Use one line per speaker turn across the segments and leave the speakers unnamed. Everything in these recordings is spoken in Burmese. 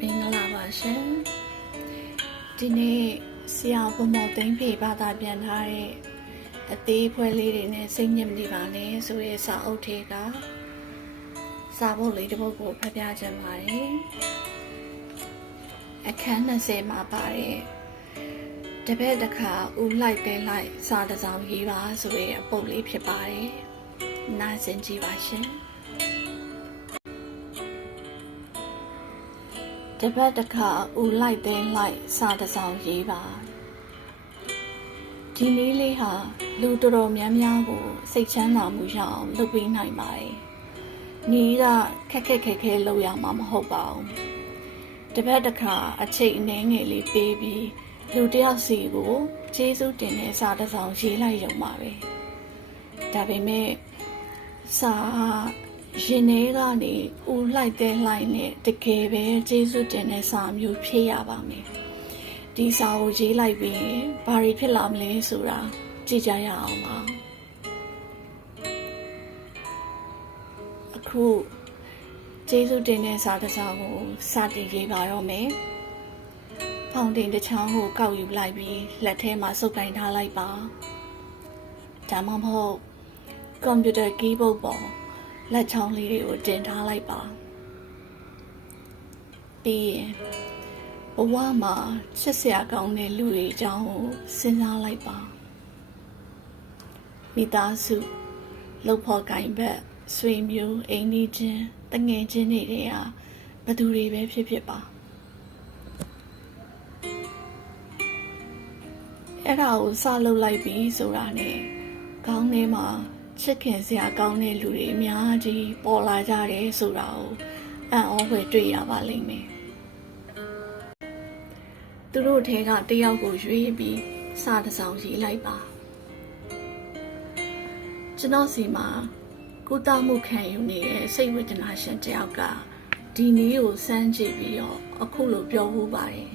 မင်္ဂလာပါရှင်ဒီနေ့ဆရာဘုံမော်သိန်းဖေဘာသာပြန်ထားတဲ့အသေးဖွဲလေးတွေနဲ့စိတ်ညစ်နေပါနဲ့ဆိုရဲစာအုပ်ထဲကစာပုတ်လေးတစ်ပုဒ်ကိုဖတ်ပြချင်ပါတယ်အခန်း20မှာပါတယ်တပည့်တစ်ခါဦးလိုက်တဲလိုက်စာတစ်စောင်ရေးပါဆိုရဲအပုတ်လေးဖြစ်ပါတယ်နားဆင်ကြည့်ပါရှင် တပတ်တစ်ခါဦးလိုက်သိမ်းလိုက်စာတစ်စောင်ရေးပါဒီနည်းလေးဟာလူတော်တော်များများကိုစိတ်ချမ်းသာမှုရအောင်လုပ်ပေးနိုင်ပါတယ်။နီးကခက်ခက်ခဲခဲလုပ်ရမှာမဟုတ်ပါဘူး။တပတ်တစ်ခါအချိန်အနည်းငယ်လေးပေးပြီးလူတစ်ယောက်စီကိုကျေးဇူးတင်တဲ့စာတစ်စောင်ရေးလိုက်ရုံပါပဲ။ဒါပေမဲ့စာ ရင်ထဲကနေဦးလိုက်တဲ့လိုက်နဲ့တကယ်ပဲကျေးဇူးတင်တဲ့စာမျိုးဖြစ်ရပါမယ်ဒီစာကိုရေးလိုက်ပြီးရင်ဘာတွေဖြစ်လာမလဲဆိုတာကြည့်ကြရအောင်ပါအခုကျေးဇူးတင်တဲ့စာတစ်စောင်ကိုစတင်ရေးပါတော့မယ်ဖောင်တင်တစ်ချောင်းကိုကောက်ယူလိုက်ပြီးလက်ထဲမှာစုပ်ကိုင်ထားလိုက်ပါဒါမှမဟုတ်ကွန်ပျူတာကီးဘုတ်ပေါ် လက်ချောင်းလေးတွေကိုတင်ထားလိုက်ပါပြီးရင်ဘဝမှာချစ်စရာကောင်းတဲ့လူတွေအကြောင်းကိုစဉ်းစားလိုက်ပါမိသားစုလှုပ်ဖော်ကိုင်ဘက်ဆွေမျိုးအိမ်နီးချင်းတငယ်ချင်းတွေတွေကဘသူတွေပဲဖြစ်ဖြစ်ပါအဲ့ဒါကိုစလုပ်လိုက်ပြီဆိုတာနဲ့ခေါင်းထဲမှာ ချစ်ခင်စရာကောင်းတဲ့လူတွေအများကြီးပေါ်လာကြတယ်ဆိုတာကိုအံ့ဩဖွယ်တွေ့ရပါလိမ့်မယ်။သူတို့ထဲကတယောက်ကိုရွေးပြီးစာတစ်စောင်ရေးလိုက်ပါ။ကျွန်တော်စီမှာကုသမှုခံယူနေတဲ့စိတ်ဝေဒနာရှင်တယောက်ကဒီနည်းကိုစမ်းကြည့်ပြီးတော့အခုလိုပြောဖို့ပါတယ်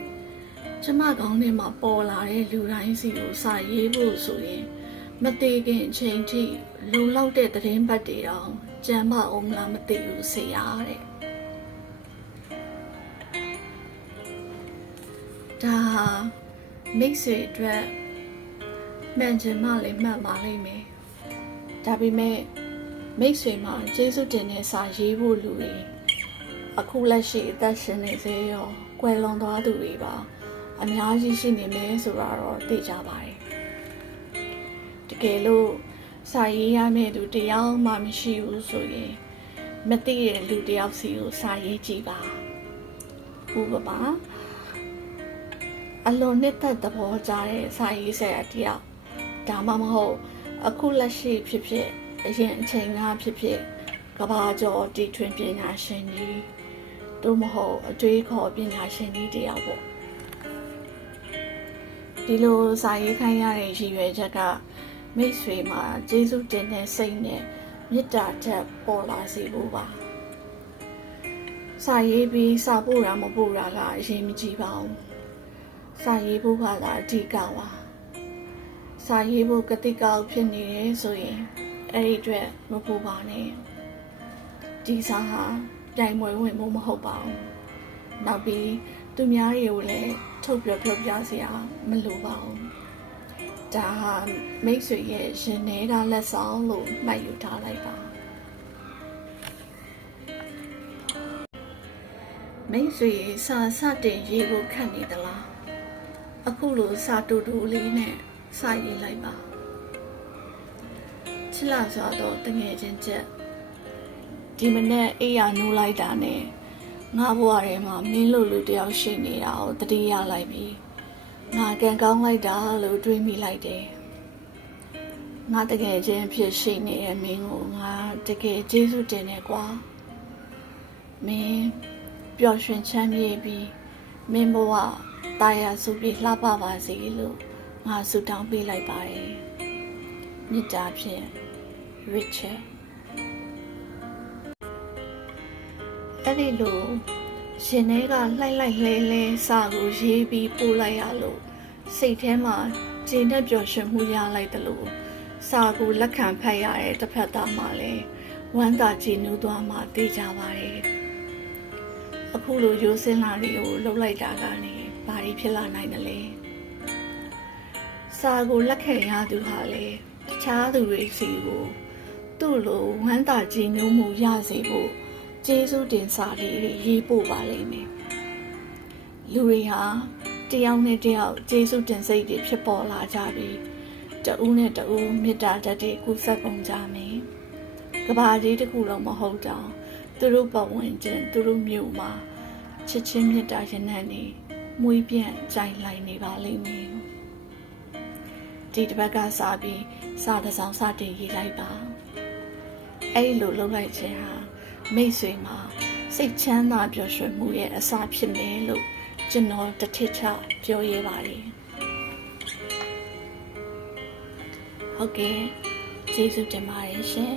။ကျမကောင်းထဲမှာပေါ်လာတဲ့လူတိုင်းစီကိုစာရေးဖို့ဆိုရင် မသေးခင်အချိန်ထိလူလောက်တဲ့သတင်းပတ်တွေတော့ကြံမအောင်လားမသိဘူးဆရာတဲ့ဒါဟာမိတ်ဆွေအတွက်မှန်ချင်မှလည်းမှန်ပါလိမ့်မယ်ဒါပေမဲ့မိတ်ဆွေမှာကျေးဇူးတင်တဲ့စာရေးဖို့လူတွေအခုလက်ရှိအသက်ရှင်နေစေရောကွယ်လွန်သွားသူတွေပါ အများကြီးရှိနေမယ်ဆိုတာတော့သိကြပါတယ် တကယ်လို့စာရေးရမယ့်သူတယောက်မှမရှိဘူးဆိုရင်မသိတဲ့လူတယောက်စီကိုစာရေးကြည့်ပါဥပမာအလွန်နှစ်သက်သဘောကြတဲ့စာရေးဆရာတယောက်ဒါမှမဟုတ်အခုလက်ရှိဖြစ်ဖြစ်အရင်အချိန်ကဖြစ်ဖြစ်ကဘာကျော်တီထွင်ပညာရှင်ကြီးတို့မဟုတ်အတွေးခေါ်ပညာရှင်ကြီးတယောက်ပေါ့ဒီလိုစာရေးခိုင်းရတဲ့ရည်ရွယ်ချက်က မိတ်ဆွေမှာကျေးဇူးတင်တဲ့စိတ်နဲ့မေတ္တာချက်ပေါ်လာစေဖို့ပါစာရေးပြီးစာပို့တာမပို့တာကအရင်မကြည့်ပါဘူးစာရေးဖို့ကသာအဓိကပါစာရေးဖို့ကတိကောက်ဖြစ်နေတယ်ဆိုရင်အဲ့ဒီအတွက်မပို့ပါနဲ့ဒီစာဟာပြိုင်ပွဲဝင်ဖို့မဟုတ်ပါဘူးနောက်ပြီးသူများတွေကိုလည်းထုတ်ပြပြပြစရာမလိုပါဘူး ဒါဟာမိတ်ဆွေရဲ့ရင်ထဲကလက်ဆောင်လို့မှတ်ယူထားလိုက်ပါမိတ်ဆွေစာစတင်ရေးဖို့ခက်နေသလားအခုလိုစာတူတူလေးနဲ့စာရေးလိုက်ပါချစ်လာစွာတော့တငယ်ချင်းချက်ဒီမနေ့အေးရနိုးလိုက်တာနဲ့ငါဘဝထဲမှာမင်းလို့လူတယောက်ရှိနေတာကိုတတိယလိုက်ပြီး ငါကန်ကောင်းလိုက်တာလို့တွေးမိလိုက်တယ်ငါတကယ်ချင်းဖြစ်ရှိနေတဲ့မင်းကိုငါတကယ်ကျေးဇူးတင်တယ်ကွာမင်းပျော်ရွှင်ချမ်းမြေ့ပြီးမင်းဘဝတာယာစုပြီးလှပပါစေလို့ငါဆုတောင်းပေးလိုက်ပါတယ်မြစ်တာဖြင့် Richard အဲ့ဒီလိုရှင်ထဲကလှိုက်လိုက်လဲလဲစာကိုရေးပြီးပို့လိုက်ရလို့ စိတ်ထဲမှာကျဉ်တဲ့ပျော်ရွှင်မှုရလိုက်တယ်လို့စာကိုလက်ခံဖတ်ရတဲ့တစ်ဖက်သားမှလည်းဝမ်းသာကြည်နူးသွားမှသိကြပါတယ်အအခုလိုရိုးစင်းလာတွေကိုလှုပ်လိုက်တာကနေဘာတွေဖြစ်လာနိုင်တယ်လဲစာကိုလက်ခံရသူဟာလေတခြားသူတွေစီကိုသူ့လိုဝမ်းသာကြည်နူးမှုရစေဖို့ကျေးဇူးတင်စာလေးတွေရေးပို့ပါလိမ့်မယ်လူတွေဟာ တယောက်နဲ့တယောက်ကျေးဇူးတင်စိတ်တွေဖြစ်ပေါ်လာကြပြီးတဦးနဲ့တဦးမေတ္တာဓာတ်တွေကူးဆက်ကုန်ကြမယ်ကဘာကြီးတစ်ခုလုံးမဟုတ်တော့သူတို့ပတ်ဝန်းကျင်သူတို့မြို့မှာချစ်ချင်းမေတ္တာရင်နှံ့နေမွေးပြန့်ကြိုင်လိုက်နေပါလိမ့်မယ်ဒီတစ်ပတ်ကစားပြီးစားတစ်စောင်းစတင်ရေးလိုက်ပါအဲ့လိုလုပ်လိုက်ခြင်းဟာမိတ်ဆွေမှာစိတ်ချမ်းသာပျော်ရွှင်မှုရဲ့အစဖြစ်မယ်လို့ ကျွန်တော်တစ်ထစ်ချပြောရဲပါတယ်ဟုတ်ကဲ့ကျေးဇူးတင်ပါတယ်ရှင်